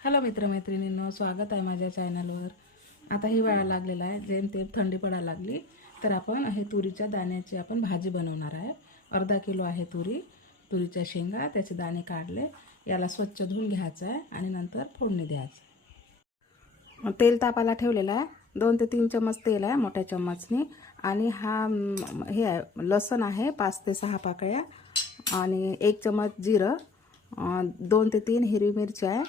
Hello मित्रमैत्रिणींनो स्वागत आहे माझ्या चॅनलवर. आता हिवाळा लागलेला आहे जेमतेम थंडी पडायला लागली तर आपण हे तुरीच्या दाण्याची आपण भाजी बनवणार आहे. अर्धा किलो आहे तुरी तुरीच्या शेंगा त्याचे दाणे काढले याला स्वच्छ धुवून घ्यायचं आहे आणि नंतर फोडणी द्यायचं. तेल तापाला ठेवलेलं आहे दोन ते तीन चम्मच तेल आहे मोठ्या चम्मचनी आणि हा हे आहे लसण आहे पाच ते सहा पाकळ्या आणि एक चम्मच जिरं दोन ते तीन हिरवी मिरची आहे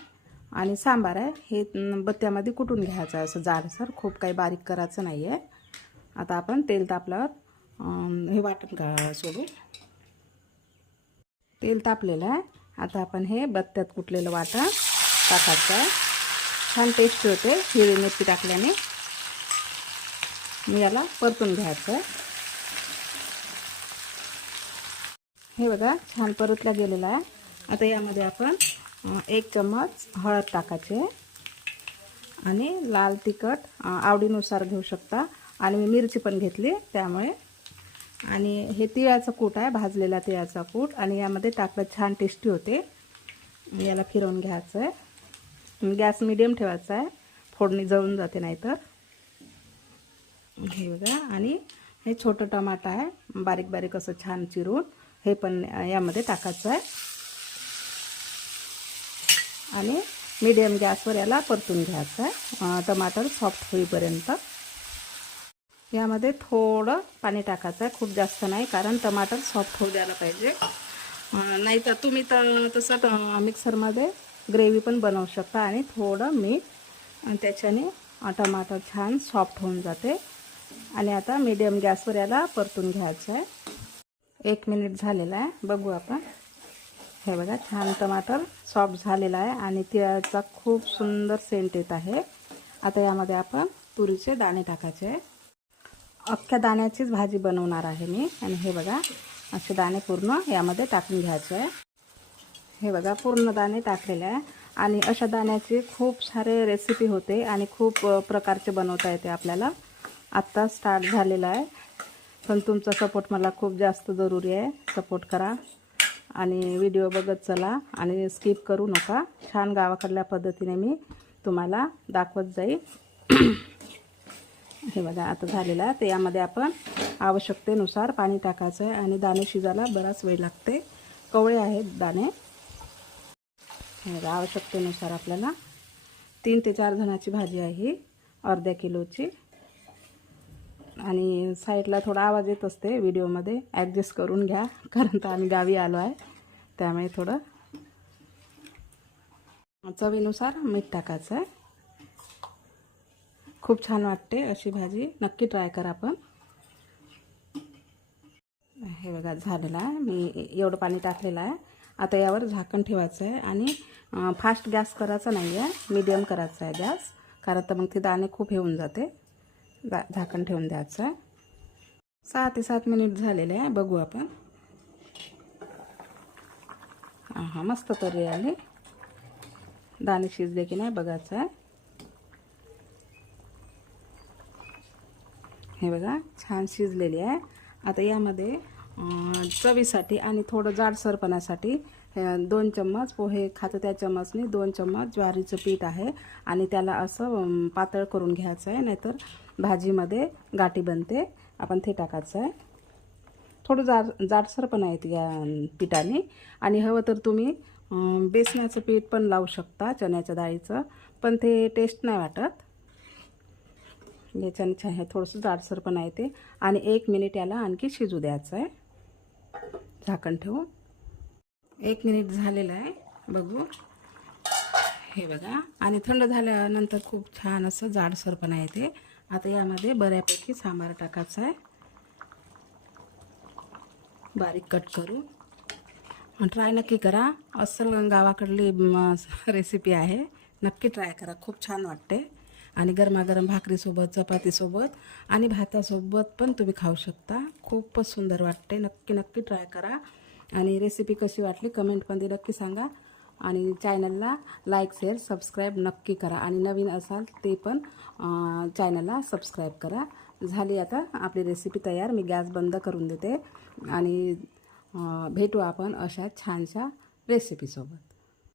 आणि सांबार आहे. हे बत्त्यामध्ये कुटून घ्यायचं आहे असं जाडसर खूप काही बारीक करायचं नाही आहे आता आपण तेल तापल्यावर हे वाटण का सोडू. तेल तापलेलं आहे. आता आपण हे बत्त्यात कुटलेलं वाटण टाकायचं आहे. छान टेस्टी होते हिरवी मिरची टाकल्याने. मी याला परतून घ्यायचं आहे हे बघा छान परतल्या गेलेलं आहे. आता यामध्ये आपण एक चम्मच हळद टाकायचे. आणि लाल तिखट आवडीनुसार घेऊ शकता. आणि मी मिरची पण घेतली त्यामुळे. आणि हे तिळाचं कूट आहे भाजलेला तिळाचा कूट. आणि यामध्ये टाकलं छान टेस्टी होते. याला फिरवून घ्यायचं आहे गॅस मिडियम ठेवायचा आहे. फोडणी जळून जाते नाहीतर. हे बघा. आणि हे छोटं टमाटर आहे. बारीक बारीक असं छान चिरून हे पण यामध्ये टाकायचं आहे. आणि मीडियम गॅसवर याला परतून घ्यायचं आहे. टमाटर सॉफ्ट होईपर्यंत. यामध्ये थोडं पाणी टाकायचं आहे. खूप जास्त नाही कारण टमाटर सॉफ्ट होऊ द्यायला पाहिजे. नाही तर तुम्ही तर तसं मिक्सरमध्ये ग्रेव्ही पण बनवू शकता आणि थोडं मीठ त्याच्याने टमाटर छान सॉफ्ट होऊन जाते. आणि आता मीडियम गॅसवर याला परतून घ्यायचं आहे. एक मिनिट झालेला आहे. बघू आपण. हे बघा छान टमाटर सॉफ्ट झालेला आहे आणि तिळाचा खूप सुंदर सेंट येत आहे. आता यामध्ये आपण तुरीचे दाणे टाकायचे. आहे अख्ख्या दाण्याचीच भाजी बनवणार आहे मी. आणि हे बघा असे दाणे पूर्ण यामध्ये टाकून घ्यायचे. आहे हे बघा पूर्ण दाणे टाकलेले आहे. आणि अशा दाण्याचे खूप सारे रेसिपी होते आणि खूप प्रकारचे बनवता येते आपल्याला. आत्ता स्टार्ट झालेला आहे. पण तुमचा सपोर्ट मला खूप जास्त जरुरी आहे. सपोर्ट करा. आणि व्हिडिओ बघत चला आणि स्किप करू नका. छान गावाकडल्या पद्धतीने मी तुम्हाला दाखवत जाईल. हे बघा आता झालेलं आहे. तर यामध्ये आपण आवश्यकतेनुसार पाणी टाकायचं आहे आणि दाणे शिजायला बराच वेळ लागते. कवळे आहेत दाणे. हे बघा आवश्यकतेनुसार आपल्याला तीन ते चार जणाची भाजी आहे ही अर्ध्या किलोची. आणि साईडला थोडा आवाज येत असते व्हिडिओमध्ये. ॲडजस्ट करून घ्या कारण तर आम्ही गावी आलो आहे. त्यामुळे थोडं चवीनुसार मीठ टाकायचं आहे. खूप छान वाटते अशी भाजी. नक्की ट्राय करा आपण हे बघा झालेलं आहे. मी एवढं पाणी टाकलेलं आहे. आता यावर झाकण ठेवायचं आहे आणि फास्ट गॅस करायचा नाही आहे मीडियम करायचा आहे गॅस. कारण तर मग ते दाणे खूप येऊन जाते. दा झाकण ठेवून द्यायचं. आहे सहा ते सात मिनिट झालेले आहे बघू आपण. हां हां मस्त तरी आले. दाणे शिजले की नाही बघायचं आहे. हे बघा छान शिजलेली आहे. आता यामध्ये चवीसाठी आणि थोडं जाडसरपणासाठी दोन चम्मच पोहे खातं त्या चम्मचने दोन चम्मच ज्वारीचं पीठ आहे. आणि त्याला असं पातळ करून घ्यायचं आहे नाहीतर भाजीमध्ये गाठी बनते. आपण ते टाकायचं आहे. थोडं जाड जाडसर पण आहेत या पिठाने. आणि हवं तर तुम्ही बेसनाचं पीठ पण लावू शकता चण्याच्या डाळीचं. पण ते टेस्ट नाही वाटत. याच्याने छान हे थोडंसं जाडसर पण आहे ते. आणि एक मिनिट याला आणखी शिजू द्यायचं आहे. झाकण ठेवून. एक मिनिट झालेलं आहे. बघू. हे बघा. आणि थंड झाल्यानंतर खूप छान असं जाडसर पण आहे ते. आता यामध्ये बऱ्यापैकी सांबार टाकायचा आहे. बारीक कट करू. ट्राय नक्की करा. अस्सल गावाकडली रेसिपी आहे. नक्की ट्राय करा. खूप छान वाटते. आणि गरमागरम भाकरीसोबत चपातीसोबत आणि भातासोबत पण तुम्ही खाऊ शकता. खूपच सुंदर वाटते. नक्की नक्की ट्राय करा. आणि रेसिपी कशी वाटली कमेंटमध्ये नक्की सांगा. आणि चॅनलला लाईक शेअर सबस्क्राईब नक्की करा. आणि नवीन असाल ते पण चॅनलला सबस्क्राईब करा. झाली आता आपली रेसिपी तयार. मी गॅस बंद करून देते. आणि भेटू आपण अशा छानशा रेसिपीसोबत